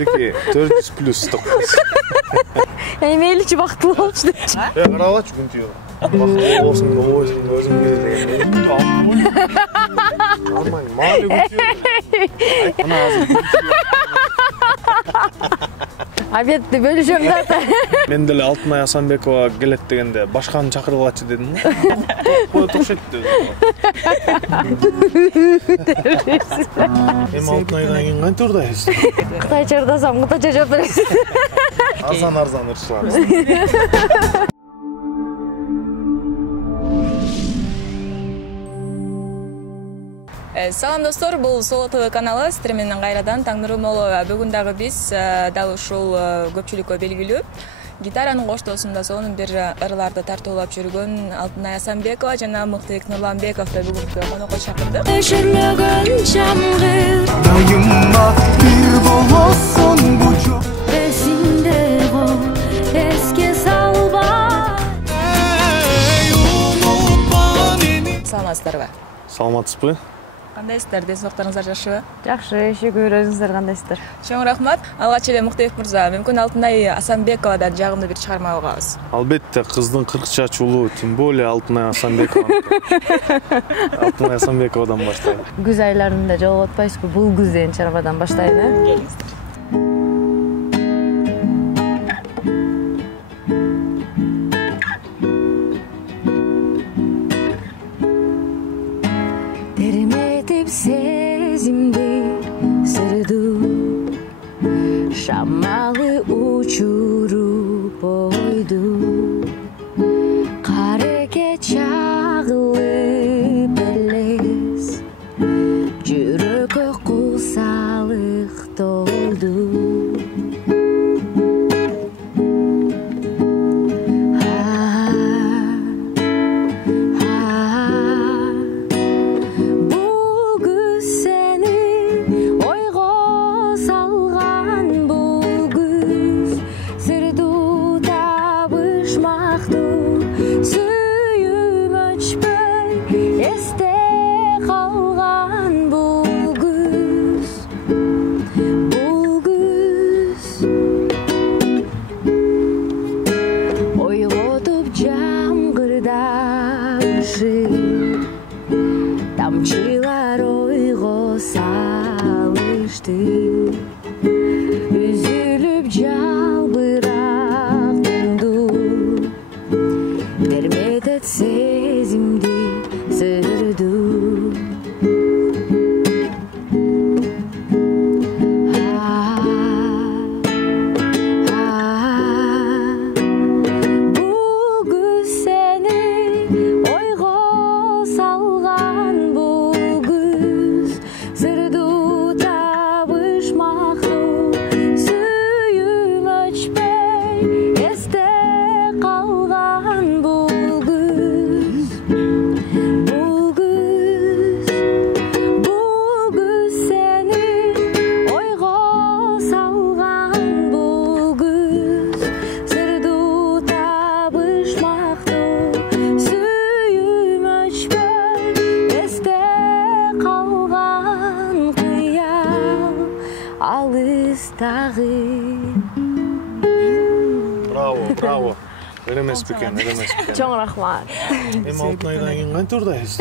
400 плюс 900. Мейличи бактылуу болчу депчи. Карабачы күн түйүп. Бактылуу болсун, өзүң билет деген. Нормально, мали күн түйүп. Ана азыр. Обедти бөлүшөм да. Мен деле Алтынай Асанбекова келет дегенде башканы чакырып алачы дедим да. Кой токшойт деди. Эми Алтынайдан кийин кантип урдайбыз? Кытайча урдасам, кытайча жооп бересиз. Арзан ырчылабыз. Салам достор, бул Соло ТВ каналы, сиздер менен кайрадан Таңнуру Молова. Бүгүн дагы биз дал ушул көпчүлүккө белгилүү гитаранын коштоосунда сонун бир ырларды тартуулап жүргөн Алтынай Асанбекова жана Мыктыбек Нурланбековду бүгүнкү конокко чакырдык. Өшүрмөгөн жамгыр дайыма бир болосун бу жок. Эсиңде кол, эске салба. Саламатсыздарбы? Саламатсызбы? Кандайсыздар? Денсаулыктарыңыздар жакшыбы? Жакшы, шүгүр, өзүңүздөр кандайсыздар? Чоң рахмат. Алгач эле Мыктыбек мырза, мүмкүн Алтынай Асанбековадан жагымдуу бир чыгарма угабыз. Албетте, кыздын 40 чач улуу, тем более Алтынай Асанбекова. Алтынай Асанбековадан баштайлы. Күз айларында жолугутпайсызбы? Бул күз деген чыгармадан баштайлы. Келиңиздер. Терметип сезимди сырду, шамалы учуруп ойду, кареке чагылып элес, жүрөккө кулсалык толду. Тамчылар ойго салышты, үзүлүп жалбырап түндү, терметет сезимди сырду. Браво. Эремес бекен. Чоң рахмат. Эми Алтынайдан кийин кантип урдайбыз?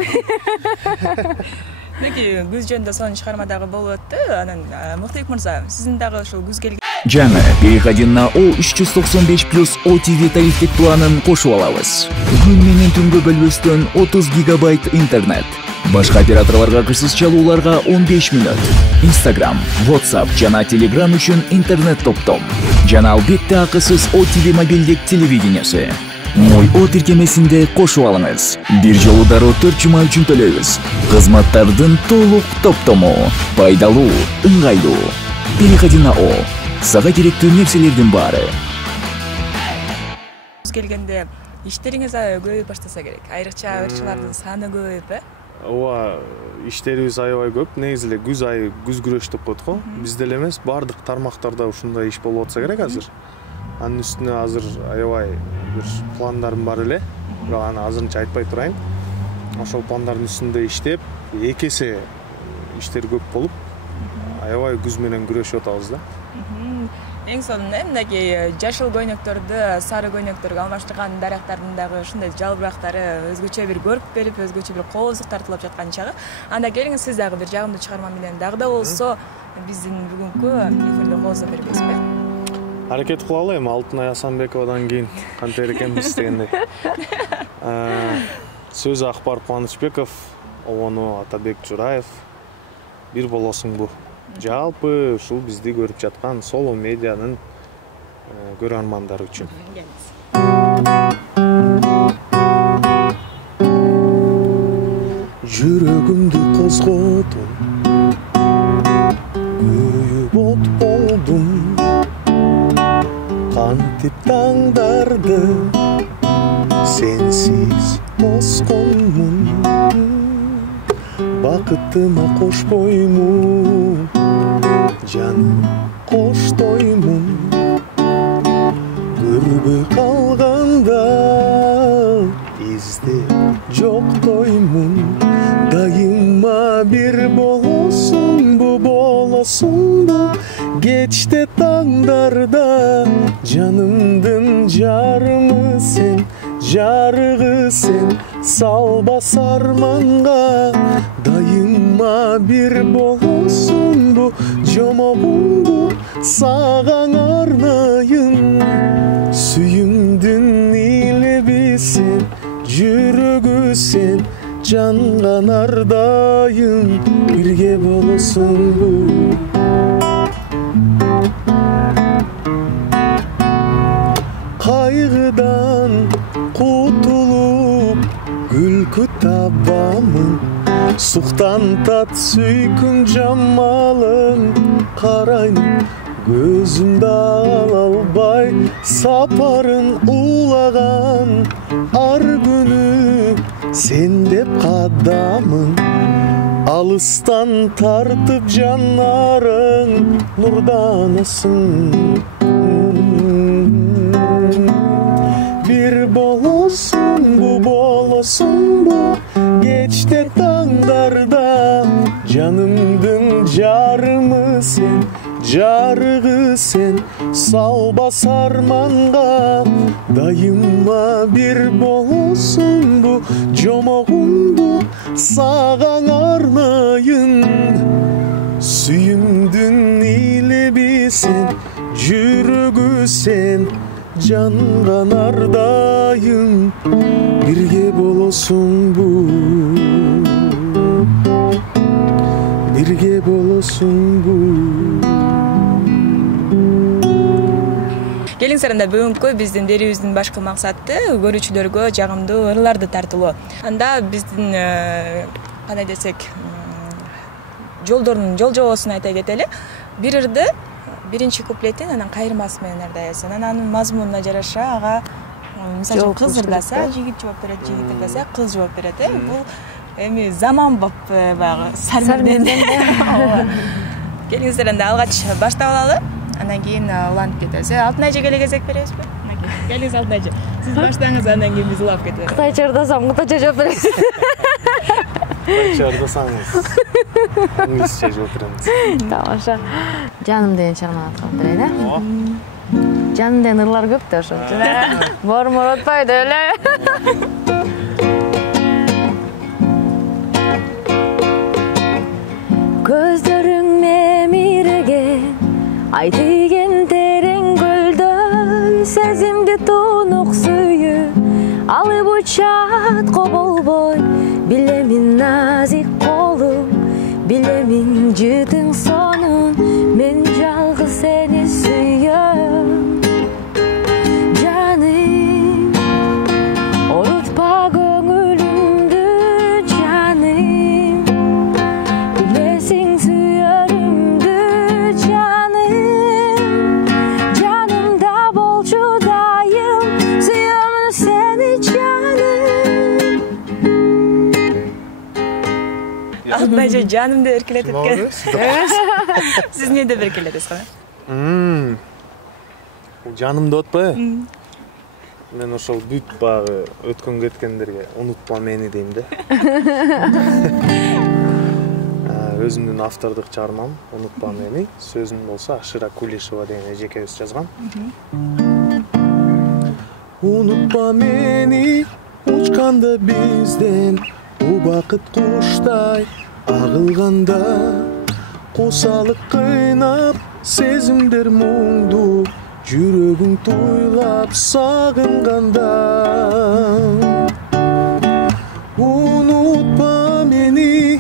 Неки күз жөнүндө сонун чыгарма дагы болуп өттү. Анан Мыктыбек мырза, сиздин дагы ушул күз келген. Жаңы переходи на O395+ OTV тарифтик планын кошуп алабыз. Күн менен түнгө бөлбөстөн 30 гигабайт интернет. Башка операторларга кырсыз чалууларга 15 мүнөт. Instagram, WhatsApp жана Telegram үчүн интернет топтом. Жана албетте акысыз OTV мобилдик телевидениясы. Мой О тиркемесинде кошуп алыңыз. Бир жолу дароо 4 жума үчүн төлөйбүз. Кызматтардын толук топтому. Пайдалуу, ыңгайлуу. Переходи на О. Сага керектүү нерселердин баары. Күз келгенде иштериңиз көбөйүп баштаса керек. Айрыкча ырчылардын саны көбөйүп, Ооба, иштерибиз аябай көп. Негизи эле күз айы күз күрөш деп коет го. Бизде эле эмес, бардык тармактарда ушундай иш болуп атса керек азыр. Анын үстүнө азыр аябай бир пландарым бар эле. Бирок аны азырынча айтпай турайын. Ошол пландардын үстүндө иштеп, эки эсе иштер көп болуп, аябай күз менен күрөшүп атабыз да. эң сонун мынакей жашыл көйнөктөрдү сары көйнөктөргө алмаштырган дарактардын дагы ушундай жалбырактары өзгөчө бир көрк берип, өзгөчө бир коозук тартылып жаткан чагы. Анда келиңиз, сиз дагы бир жагымдуу чыгарма менен дагы да болсо биздин бүгүнкү эфирде коозук бербейсизби? Аракет кылалы эми Алтынай Асанбековадан кийин кантер экенбиз дегендей. Сөз Акбар Кубанычбеков, обону Атабек Жураев. Бир болосуңбу. Жалпы ушул бизди көрүп жаткан Соло медианын көрөрмандары үчүн. Жүрөгүмдү козготуп күйүп от болдум. Кантип таңдарды сенсиз тосконмун. Бакытыма кошпоймун, жаным коштоймун. Көрбөй калганда издеп жоктоймун. Дайыма бир болосуңбу, болосуңбу. Кечте таңдарда жанымдын жарымы сен, жарыгы сен. Салбас арманга дайыма бир болосуңбу, жомогуңбу саган арнайын. Сүйүмдүн илеби сен, жүрөгү сен, жанган ардайым. Бирге болосуңбу. Кайгыдан кутулуп күлкү табамын. Суктан тат сүйкүм жамалын. Карайм көзүмдө ала албай сапарын улаган. Ар күнү сен деп кадамын. Алыстан тартып жанарың нурданасың. Бир болосуңбу, болосуңбу. Кечте таңдарда жанымдын жарымы сен, жарыгы сен. Салбас арманга дайыма бир болосуңбу, жомогуңбу саган арнайын. Сүйүмдүн илеби сен, жүрөгү сен, жанган ардайым. Бирге болосуңбу, бирге болосуңбу. Келиңиздер, анда бүгүнкү биздин берүүбүздүн башкы максаты көрүүчүлөргө жагымдуу ырларды тартылоо. Анда биздин кандай десек, жолдордун жол-жобосун айта кетели. Бир ырды биринчи куплетин анан кайырмасы менен ырдайсың. Анан мазмунуна жараша ага мисалы кыз ырдаса, жигит жооп берет, жигит ырдаса, кыз жооп берет. Бул эми заманбап баягы сарменден. Келиңиздер, анда алгач баштап алалы. Анан кийин уланып кетебиз. Алтынай эжеге эле кезек беребизби? Келиңиз Алтынай эже. Сиз баштаңыз, андан кийин биз улап кетебиз. Кытайча ырдасам, кытайча жооп бересиз. Кытайча ырдасаңыз инглизче жооп беремиз. Тамаша. Жаным деген чыгарманы аткарып берейин, Жаным деген ырлар көп да ошон үчүн. Борморотпойду эле. Көздөрүң мемиреген, ай тийген терең көлдөй, сезимди тунук сүйүп, алып учат болбой. Билемин назик колуң, билемин жытың сонун, мен жалгыз сени сүйөм. Жаным, орутпа көңүлүмдү, жаным, билесиң сүйөрүмдү, жаным. Жанымда болчу дайым, сүйөмүн сени, жаным. Алтынай эже жанымды эркелетип экен. Сиз эмне деп эркелетесиз кана? Жанымды деп атпайбы? Мен ошол бүт баягы өткөн кеткендерге унутпа мени дейм да. өзүмдүн автордук чыгармам «Унутпа мени», сөзүн болсо Ашира Кулишева деген эжекебиз жазган. Унутпа мени, учканда бизден убакыт куштай агылганда, косалык кыйнап, сезимдер муңду, жүрөгүң туйлап сагынганда. Unutma meni,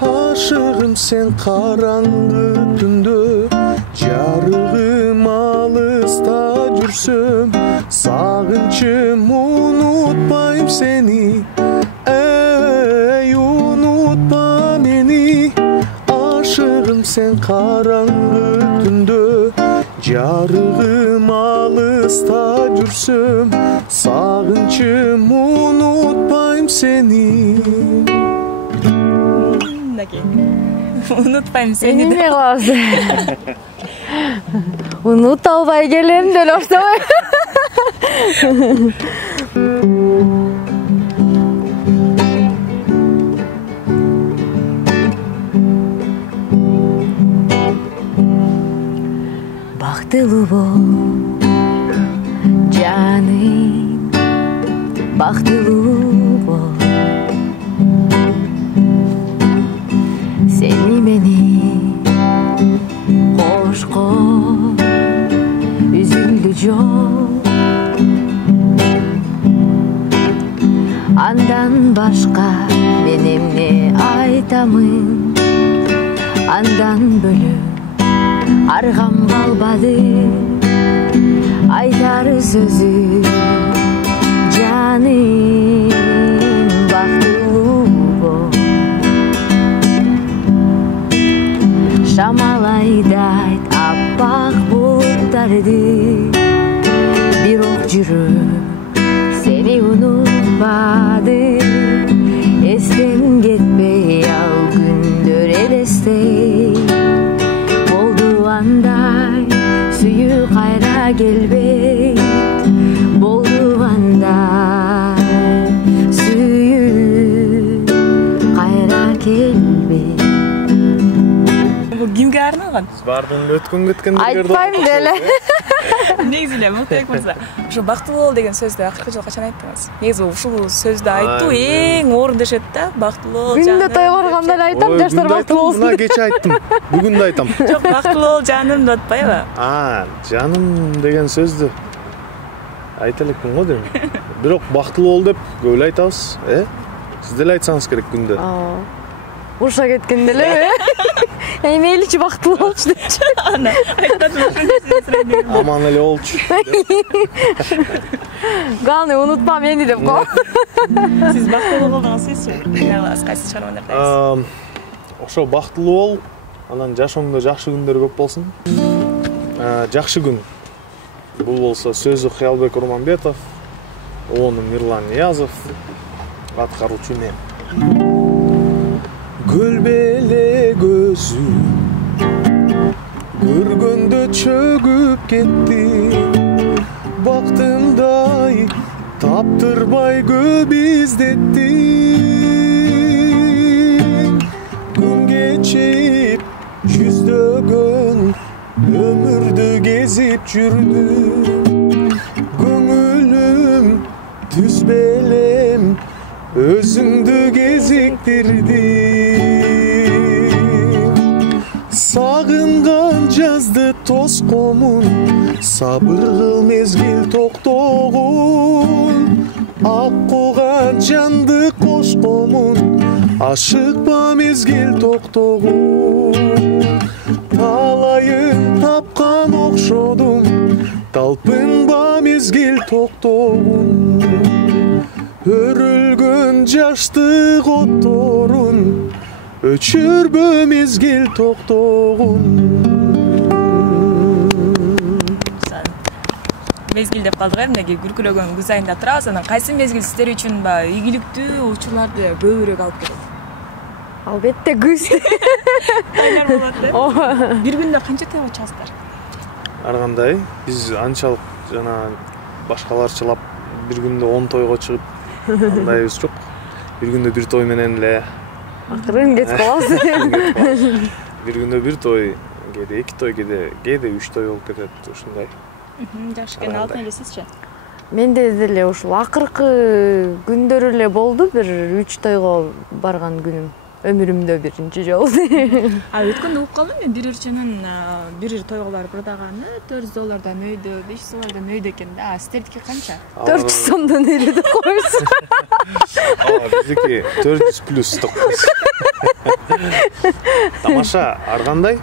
aşığım sen karanlık түндө, жарыгым алыста жүрсөм, сагынчым unutmayım seni. Ey unutma meni, aşığım sen karanlık түндө, жарыгым алыста жүрсөm, сагынчым unutmayım seni. Unutmayım seni. Эмне кылабыз? Унута албай келем деле оштабай. Бактылуу бол, жаным, бактылуу бол. Сени мени кошкон, үзүлдү жол. Андан башка мен эмне айтамын, андан бөлөк аргам калбады, айтар сөзү. Жаным, бактылуу бол. Шамал айдайт аппак булуттарды, бирок жүрөк сени унутпады. Эстен кетпей ал күндөр элестей, болду андай сүйүү кайра келбей, болду андай сүйүү кайра келбей. Бул кимге арналган? Бардын өткөн кеткендерге Айтпайм деле. Негизи эле Муктарбек мырза, ушу бактылуу бол деген сөздү акыркы жолу качан айттыңыз? Негизи ушул сөздү айтуу эң орунду түшөт да, бактылуу. Күндө той коргондо эле айтам, жаштар бактылуу болсун. Мына кече айттым, бүгүн да айтам. Жок, бактылуу жаным деп атпайбы? Жаным деген сөздү айта элекмин го дейм. Бирок бактылуу бол деп көп эле айтабыз, Сиз деле айтсаңыз керек күндө. Уша кеткен деле. Мейличи бактылуу болчу депчи. Ана айтпадым. Аман эле болчу. Главное, унутпа мени деп го. Сиз бактылуу болдуңузсузчу? Кайсы кайсы чыгармаларда? Ошо бактылуу бол, анан жашооңдо жакшы күндөр көп болсун. Жакшы күн. Бул болсо сөзү Кыялбек Урманбетов, ону Мирлан Ниязов, аткаруучу мен. Көлбеле көзү көргөндө чөгүп кетти, бактымдай таптырбай көп издеттим. Күн кечип жүздөгөн өмүрдү кезип жүрдүм, көңүлүм түзбелем өзүңдү кезиктирдим. Сагынган жазды тоскомун, сабыр кыл мезгил токтогун. Аккуга жанды кошкомун, ашыкпа мезгил токтогун. Талайын тапкан окшодум, талпынба мезгил токтогун. Өрүлгөн жаштык отторун, өчүрбө мезгил токтогун. Мезгил деп калдык, эмнеге күркүрөгөн күз айында турабыз. Анан кайсы мезгил сиздер үчүн ийгиликтүү учурларды көбүрөөк алып келет? Албетте күз. Кайнар болот деп. Бир күндө канча тойго чыгасыздар? Ар кандай, биз анчалык жана башкаларчылап бир күндө 10 тойго чыгып андайыбыз жок. Бир күндө бир той менен эле Акырын кетип калабыз. Бир күндө бир той, кээде 2 той, кээде 3 той болуп кетет, ушундай. Жакшы экен, алтын элесизчи? Менде деле ушул акыркы күндөр эле болду, бир 3 тойго барган күнүм. Өмүрүмдө биринчи жолу. Өткөндө угуп калдым мен, бир ырчынын бир тойго барып ырдаганы $400 өйдө, $500 өйдө экен да. Сиздердики канча? 400 сомдон өйдө койсуң. Биздики 400 плюс токпойсуң. Тамаша, ар кандай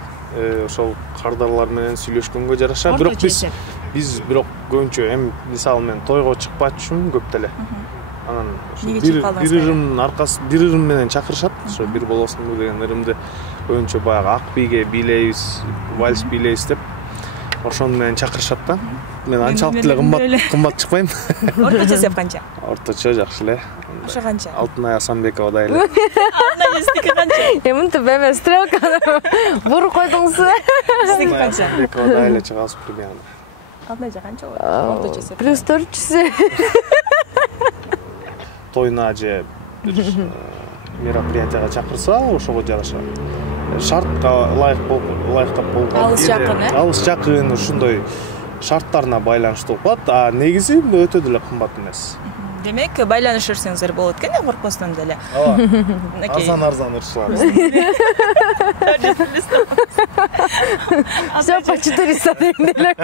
ошол кардарлар менен сүйлөшкөнгө жараша, бирок биз бирок көбүнчө эми мисалы мен тойго чыкпачумун көп деле. Анан бир ырымдын аркасы, бир ырым менен чакырышат, ошо бир болосуңбу деген ырымды көбүнчө баягы ак бийге бийлейбиз, вальс бийлейбиз деп ошону менен чакырышат да. Мен анчалык деле кымбат чыкпайм. Орточо сеп канча? Орточо жакшы эле. Ошо канча? Алтынай Асанбековадай эле. Алтынай сиздики канча? Мынтип эме стрелканы буруп койдуңуз. Сиздики канча? Асанбековадай эле чыгабыз примерно. Алтынай канча болот? Орточо сеп. Плюс 400. Тойна же мероприятияга чакырса, ошого жараша. Шартка ылайыктап болгон. Алыс жакын, Алыс жакын, ушундай шарттарына байланыштуу болот. А негизи өтө деле кымбат эмес. Демек, байланышырсыңыздар болот экен, коркпостон деле. Арзан ырчылабыз. Всё по 400 деле.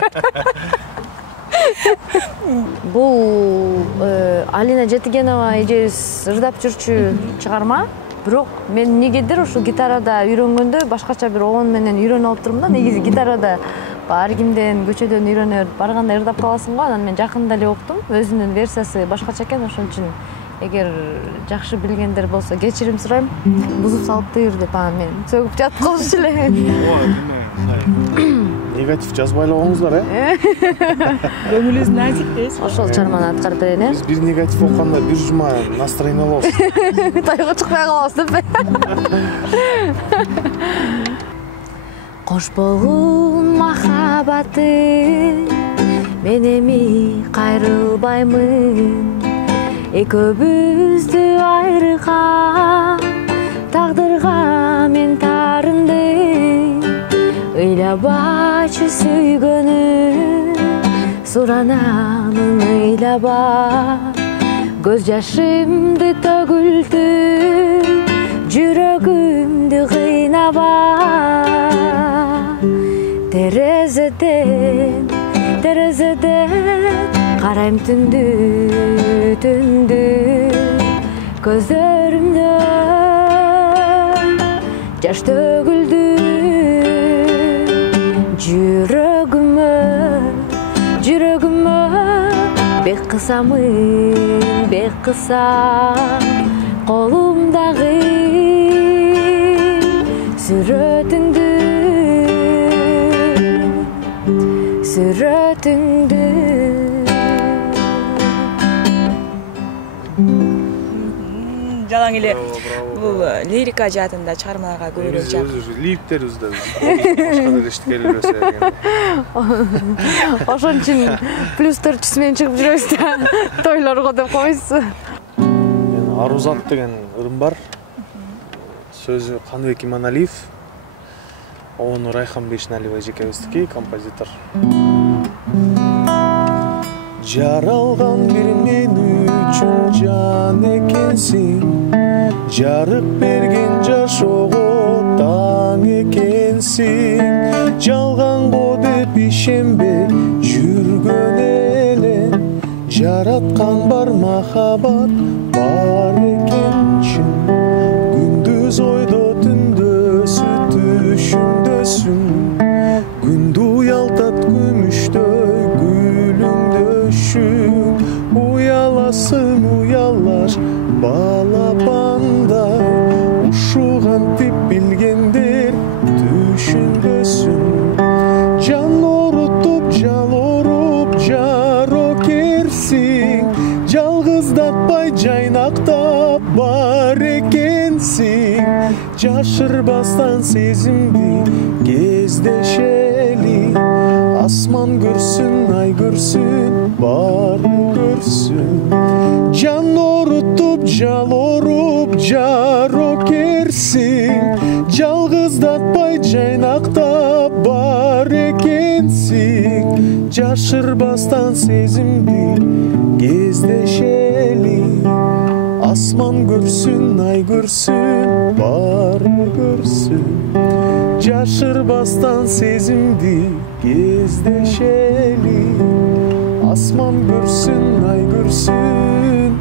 Бул Алина Жетигенова эжебиз ырдап жүрчү чыгарма. Бирок мен эмнегедир ушул гитарада үйрөнгөндө башкача бир оон менен үйрөнүп алып турмун да. Негизи гитарада ар кимден көчөдөн үйрөнүп барганда ырдап каласың го. Анан мен жакында эле уктум. Өзүнүн версиясы башкача экен, ошон үчүн эгер жакшы билгендер болсо кечирим сурайм. Бузуп салыптыр деп анан мен сөгүп жатып калчу эле. Негатив жазбайлабаңыздар, Көңүлүбүз назик. Ошол чарманы аткарып берейин, Биз бир негатив окуганда бир жума настроение болобуз. Тойго чыкпай калабыз деп. Кош болгун махабаты, мен эми кайрылбаймын. Экөөбүздү айырган тагдырга мен тарындым. Ыйлабачы сүйгөнүм, сурананын ыйлаба. Көз жашымды төгүлтүп, жүрөгүмдү кыйнаба. Терезеден карайм түндү, көздөрүмдө жаш төгүлдү. Жүрөгүмө бек кысамын, бек кысам. Колумдагы сүрөтүңдү. Жалаң эле бул лирика жаатында чыгармаларга көбүрөөк жакын. Лириктерибизде башка деле иштегенбиз экен. Ошон үчүн плюс 400 менен чыгып жүрөбүз да тойлорго деп койсу. Арузат деген ырым бар. Сөзү Каныбек Иманалиев. Оны Райхан Бешналиева эжекебиздики, композитор. Жаралган бир мен үчүн жан экенсиң, жарык берген жашоого таң экенсиң. Жалганго деп ишенбей жүргөн эле, жараткан бар махабат бар экен чын. Күндүз ойдо түндөсү түшүмдөсүң, күндү уялтат күмүштөй гүлүңдөшүң. Уяласың уялаш балапандай, ушугантип билгендер түшүнбөсүн. Жан орутуп жалоруп жаро керсиң, жалгыздатпай жайнактап бар экенсиң. Жашырбастан сезимди кездешели, асман көрсүн, ай көрсүн, баары көрсүн. Жан орутуп жалоруп жаро керсиң, берерсиң, жалгыздатпай жайнактап бар экенсиң. Жашырбастан сезимди кездешели, асман көрсүн, ай көрсүн, баары көрсүн. Жашырбастан сезимди кездешели, асман көрсүн, ай көрсүн,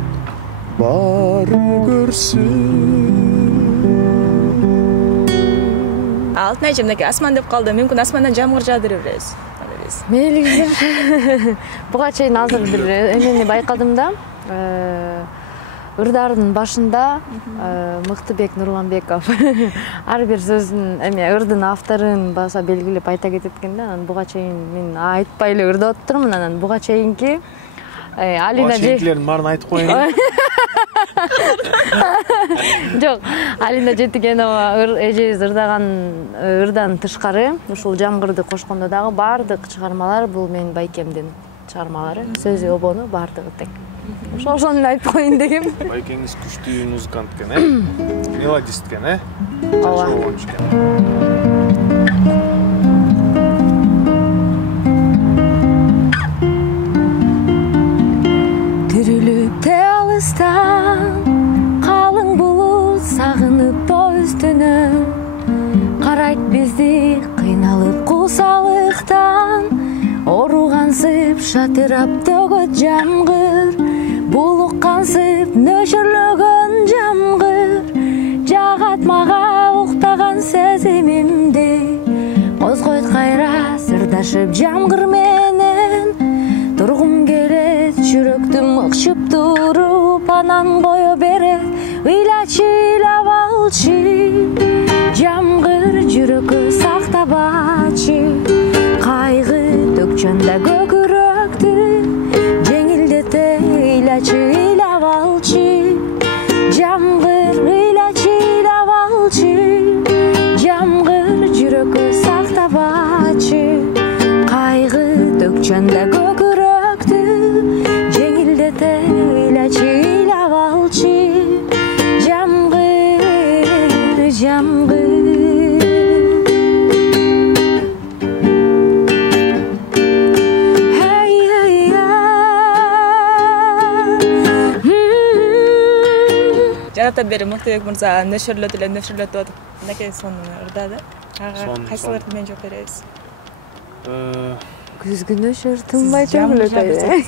баары көрсүн. Алтын айчы, мынакей асман деп калды. Мүмкүн асмандан жамгыр жаадыр беребиз. Мейлиңиздер. Буга чейин азыр бир эмени байкадым да. Ырдардын башында Мыктыбек Нурланбеков ар бир сөзүн ырдын авторун баса белгилеп айта кетет экен да. Анан буга чейин мен айтпай эле ырдап атыптырмын. Анан буга чейинки Алина Жетигеновдин баарын айтып коеюн. Жок, Алина Жетигенова эжебиз ырдан тышкары ушул жамгырды кошкондо дагы баардык чыгармалар бул менин байкемдин чыгармалары. Сөзү обону баардыгы тең. Ошону айтып коеюн дегем. Байкеңиз күчтүү музыкант экен, мелодист экен, Ооба. Түрүлүп те алыстан калың булут сагынып тоо үстүнө карайт бизди кыйналып куусалыктан. Оругансып шатырап төгөт жамгыр, булуккансып нөшөрлөгөн жамгыр. Жагат мага уктаган сезимимди, козгойт кайра сырдашып жамгыр менен. Тургум келет жүрөктүм ыкшып туруп, анан кое берет ыйлачы ыйлап алчы. Жамгыр жүрөккө сактабачы, кайгы төкчөндө көкүрөктү. Жеңилдете ыйлачы ыйлап алчы. Жамгыр ыйлачы ыйлап алчы. Жамгыр жүрөккө сактабачы, кайгы төкчөндө көкүрөктү. Жеңилдете ыйлачы ыйлап алчы. Жамгыр, жамгыр. Жарата бери Мыктыбек мырза нөшөрлөтүп атып, мынакей сонун ырдады. Ага кайсыларды мен жооп беребиз? Күзгү нөшөр тынбай төгүлөт.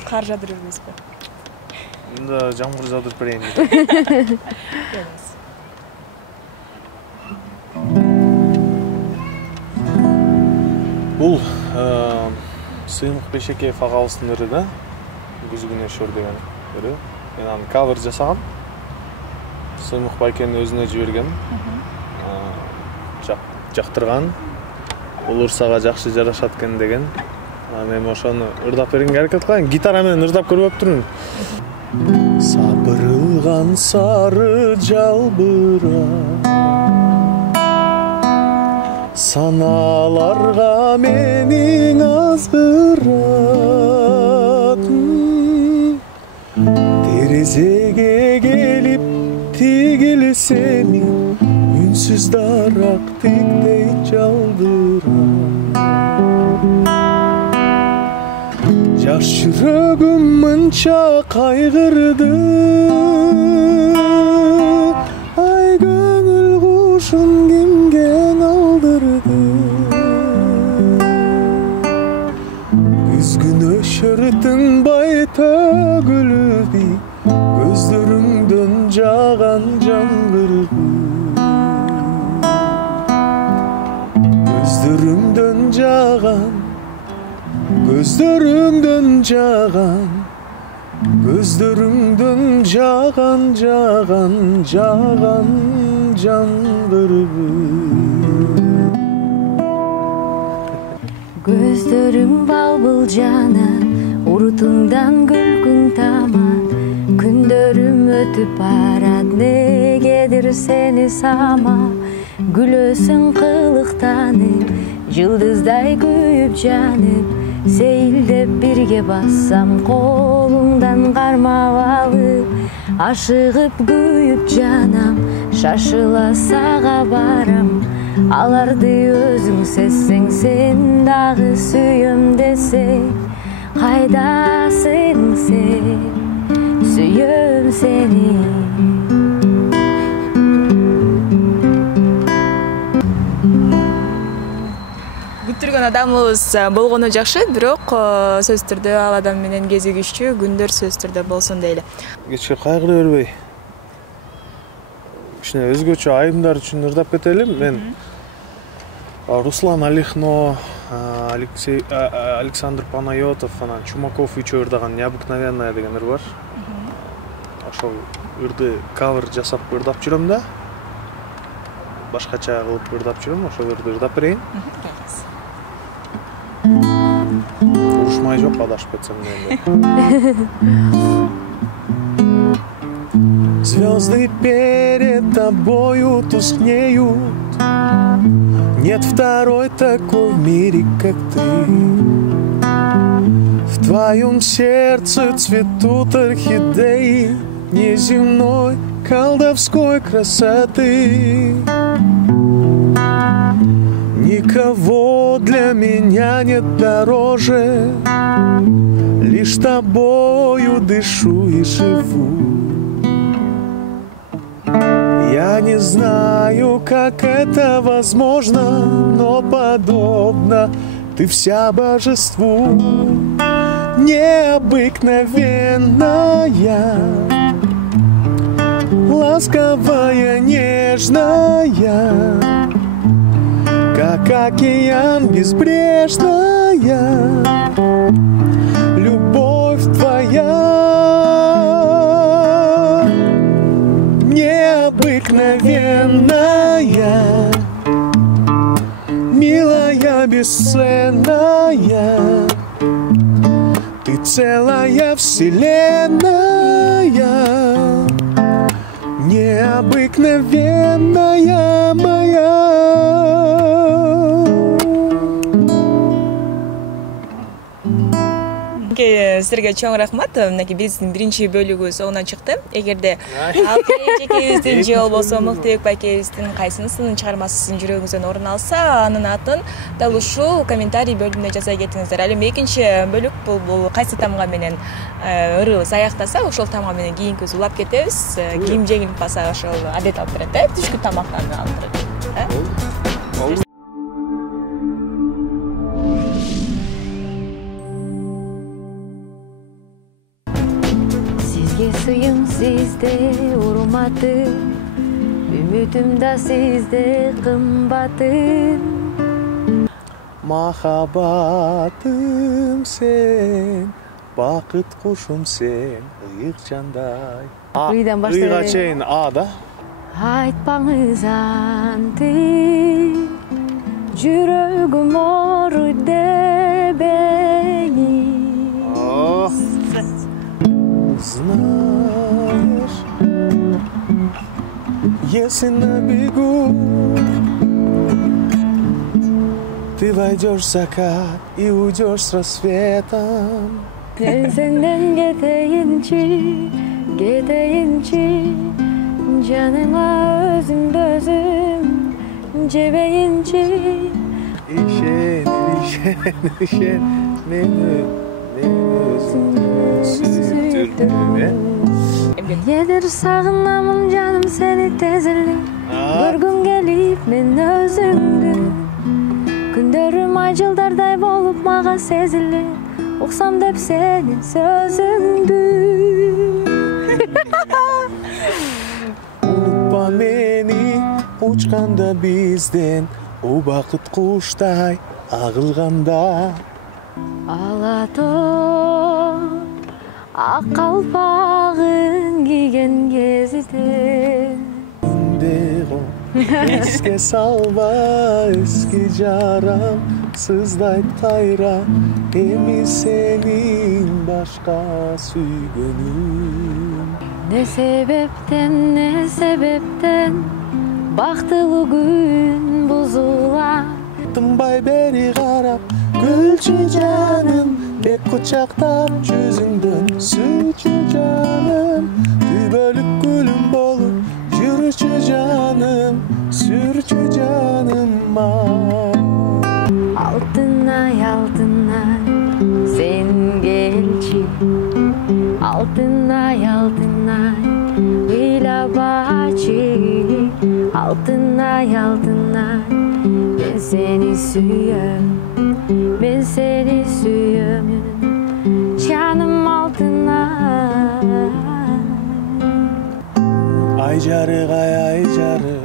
Кар жаадыр беребизби? Мында жамгыр жаадырып берейин. Бул Сыймык Бешекеев агабыздын ыры да, Күзгү нөшөр деген ыры. Мен аны кавер жасагам. Сыймык байкени өзүнө жиберген. Жактырган. Бул ырсага жакшы жарашат экен деген. Мен ошону ырдап бергенге аракет кылайын. Гитара менен ырдап көрүп туруң. Сапырылган сары жалбыра, саналарга менин азгырат. Терезеге келип тигилсеми, үнсүз дарак тиктей жалдыра. Жаш жүрөгүм мынча кайгырды, ай көңүл кушун кимге алдырды. Күзгү нөшөр тынбай төгүлүп, көздөрүңдөн жаган жамгырбы. Көздөрүңдөн жаган, көздөрүңдөн жаган, көздөрүңдөн жаган жамгырбы. Көздөрүң балбыл жана, урутуңдан күлкүң тамат. Күндөрүм өтүп барат, негедир сени сама. Гүлөсүң кылыктанып, жылдыздай күйүп жанып. Сейилдеп бирге бассам, колуңдан кармап алып. ашыгып күйүп жанам, шашыла сага барам. Аларды өзүң сезсең, сен дагы сүйөм десең, кайдасың сен, сүйөм сени. Күттүргөн адамыбыз болгону жакшы, бирок сөзсүз түрдө ал адам менен кезигишчү күндөр сөзсүз түрдө болсун дейли. Кечке кайгыра бербей. Кичине өзгөчө айымдар үчүн ырдап кетели. Мен Руслан Алихно, Александр Панайотов, анан Чумаков үчөө ырдаган «Необыкновенная» деген ыр бар. Ошол ырды кавер жасап ырдап жүрөм да. Башкача кылып ырдап жүрөм, ошол ырды ырдап берейин. Урушмай жок, адашып кетсем менде. Звезды перед тобою тускнеют, нет второй такой в мире, как ты. В твоем сердце цветут орхидеи неземной колдовской красоты. Никого для меня нет дороже, лишь тобою дышу и живу. Я не знаю, как это возможно, но подобно ты вся божеству. Необыкновенная, ласковая, нежная, как океан безбрежная, любовь твоя необыкновенная, милая, бесценная, ты целая вселенная, необыкновенная моя. Сіздерге чоң рахмат. Мынакей биздин биринчи бөлүгү соңуна чыкты. Эгерде Алтынай эжекебиздин же болбосо Мыктыбек байкебиздин кайсынысынын чыгармасынын жүрөгүңүздөн орун алса, анын атын дал ушул комментарий бөлүмүнө жаза кетиңиздер. Ал эми экинчи бөлүк бул кайсы тамга менен ырыбыз аяктаса, ошол тамга менен кийинкибиз улап кетебиз. Ким жеңилип калса ошол обед алып берет, түшкү тамактан алып берет. Сыйым сизде урматым, үмүтүм да сизде кымбатым. Махаббатым сен, бакыт кушум сен, ыйык жандай. Ыйга чейин А да. Айтпаңыз антип, жүрөгүм ооруйт дебеңиз. Знаешь, если на бегу ты войдешь в закат и уйдешь с рассветом. Мен сенден кетейинчи, жаныма өзүңдү өзүм жебейинчи. Ишен, мени Эмнедир сагынамын жаным сени тез эле, көргүм келип мен өзүңдү. Күндөрүм ай жылдардай болуп мага сезиле, уксам деп сенин сөзүңдү. Унутпа мени учканда бизден, убакыт куштай агылганда. Ала топ ак калпагын кийген кезде Эске салба эски жарам, сыздайт кайра эми сенин башка сүйгөнүм. Не себептен бактылуу күн бузула. Тынбай бери карап, күлчү жаным, бек кучактап жүзүңдөн сүйчү жаным. bölük gülüm bolup жүрчү жаным сүрчү жаныма Алтын ай sen gelçi Алтын ай ыйлабачы Алтын ай ben seni suyum canım алтын ай жарык ай жарык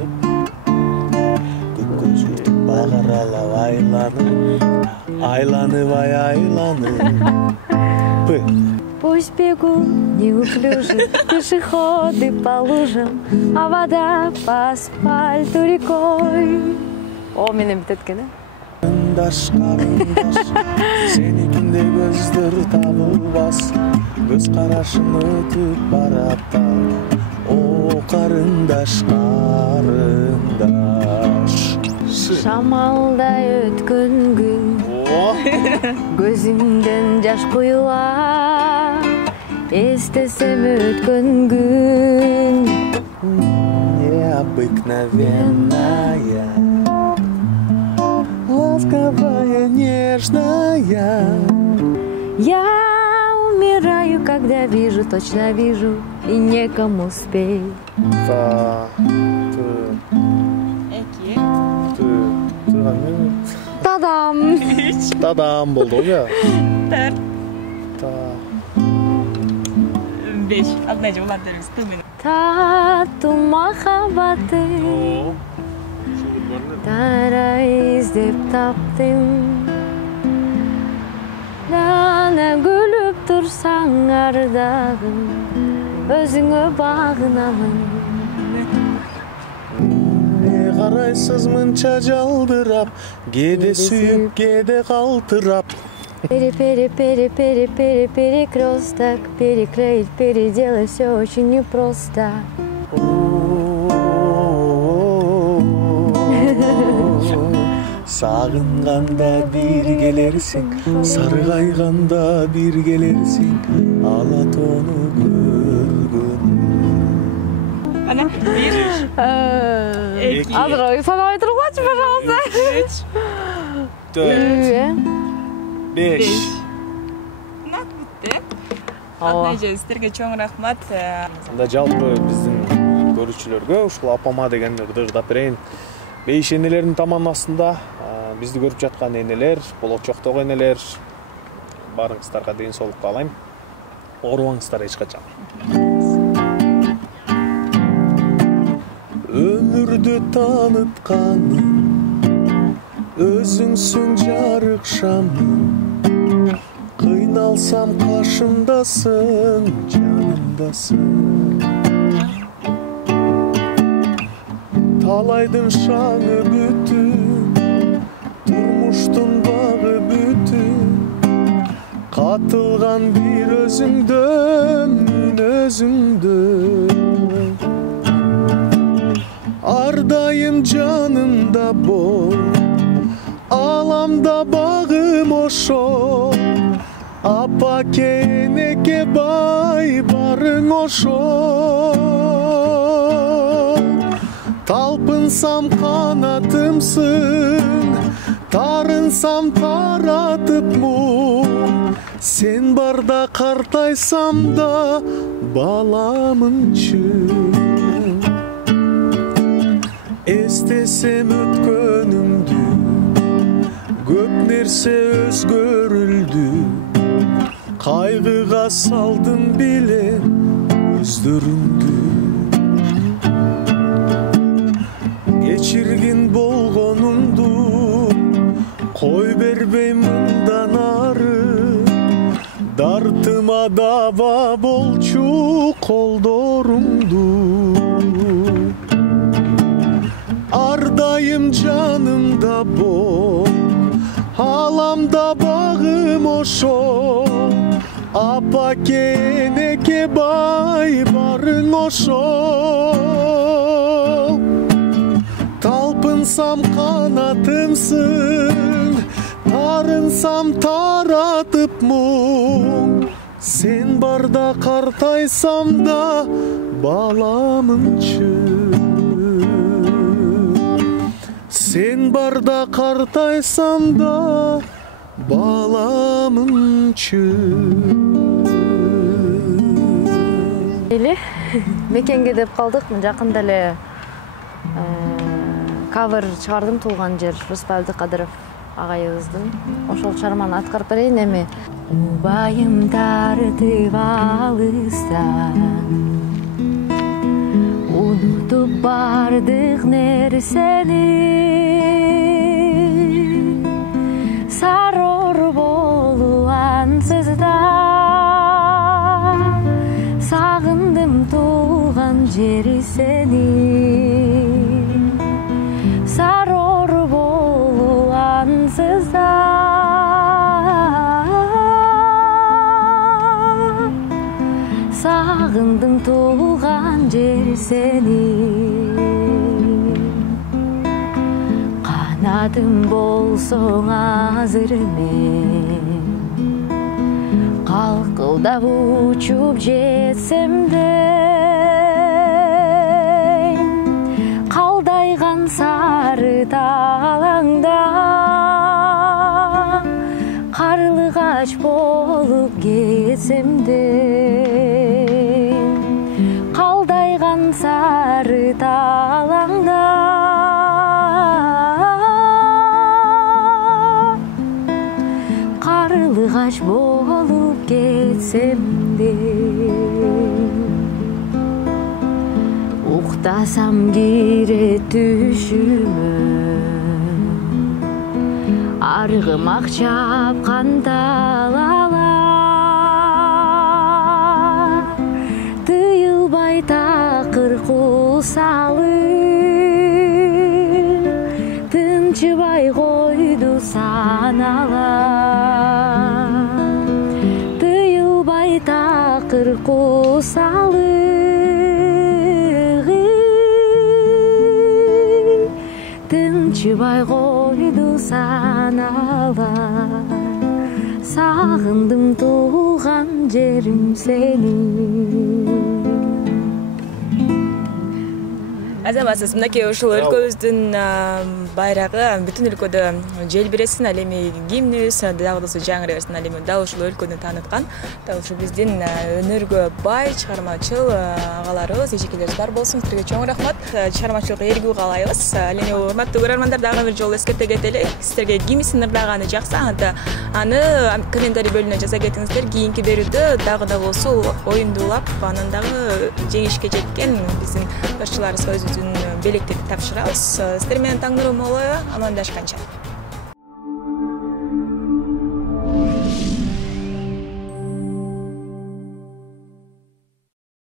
көккө чыгып багаралап айланып Пусть бегут неуклюже пешеходы по лужам, а вода по асфальту рекой. О, менен бүтөт экен, Карындаш, сеникинде көздөр табылбас, көз карашың өтүп баратта. О, карындаш. Шамалдай өткөн күн, көзүмдөн жаш куюла, эстесем өткөн күн. Необыкновенная, ласковая, нежная. Я умираю, когда вижу, точно вижу, и некому спеть. Тадам! Тадам болду го. 5. Алтынай жолап бериңиз. Тату махаббаты Тара издеп таптым Дана күлүп турсаң ардагым Өзүңө багыналым Карайсыз мынча жалдырап, кээде сүйүп, кээде калтырап. Перекресток, перекроить, переделать, все очень непросто. Сагынганда бир келерсиң, саргайганда бир келерсиң, ала тоону көргөн. Ana 1 Азыр санабай тургулачы, пожалуйста. 3 4 5 Нак бүтті. Алтынай сіздерге чоң рахмат. Анда жалпы биздин көрүүчүлөргө ушул апама дегендерди ырдап берейин. Бейиш энелердин таманасында бизди көрүп жаткан энелер, болочоктогу энелер, баарыңыздарга ден соолук каалайм. Оорубаңыздар эч качан. Өмүрдү таанытканым өзүңсүң жарык шамым. Кыйналсам кашымдасың, жанымдасың. Талайдын шаңы бүтүн, турмуштун багы бүтүн. Катылган бир өзүңдөн, Ардайым жанымда бол, аламда багым ошол. Апа кенеке бай барың ошол. Талпынсам канатымсың, тарынсам таратып муң. Сен барда картайсам да баламынчы. Эстесем өткөнүмдү, көп нерсе өзгөрүлдү. Кайгыга салдым билем көздөрүңдү. Кечиргин болгонумду кой бербейм мындан ары. Дартыма даба болчу колдоруңду. Ардайым жанымда бол, аламда багым ошол. Апа кенеке бай барың ошол. Талпынсам канатымсың, тарынсам таратып муң. Sen barda картайсам да баламынчы. Sen barda картайсам да баламынчы. Эле мекенге деп калдык. Жакында эле кавер чыгардым, туулган жер Рустам Абдыкадыров агайыбыздын. Ошол чыгарманы аткарып берейин эми. Убайым тартып алыстан, унутуп бардык нерсени, сарор болуп ансыз да сагындым туулган жери сени, сарор болуп ансыз да сагындым туулган жер сени. Канатым болсоң азыр мен, калкылдап учуп жетсем де, калдайган сары талаңда карлыгач болуп кетсем де, калдайган сары талаңда карлыгач болуп кетсем де. Уктасам кире түшүмө, аргымак чапкан талала, тыйылбай такыр кусалып, тынчыбай койду санала, тыйылбай такыр кусалып, тынчыбай койду санала, сагындым туулган жерим сени. Азаматсыз, мынакей ушул өлкөбүздүн байрагы бүтүн өлкөдө желбиресин, ал эми гимнибиз дагы да жаңы берсин, ал эми дал ушул өлкөнү тааныткан, дал ушул биздин өнөргө бай чыгармачыл агаларыбыз, эжекелерибиз бар болсун. Силерге чоң рахмат. Чыгармачылыкка ийгилик каалайбыз. Ал эми урматтуу көрөрмандар, дагы бир жолу эскерте кетели. Силерге кимисин ырдаганы жакса, аны комментарий бөлүмүнө жаза кетиңиздер. Кийинки берүүдө дагы да болсо оюндуулап, анан дагы жеңишке жеткен биздин ырчыларыбызга белектерди тапшырабыз. Сиздер менен Таңнуру Молоева амандашканча.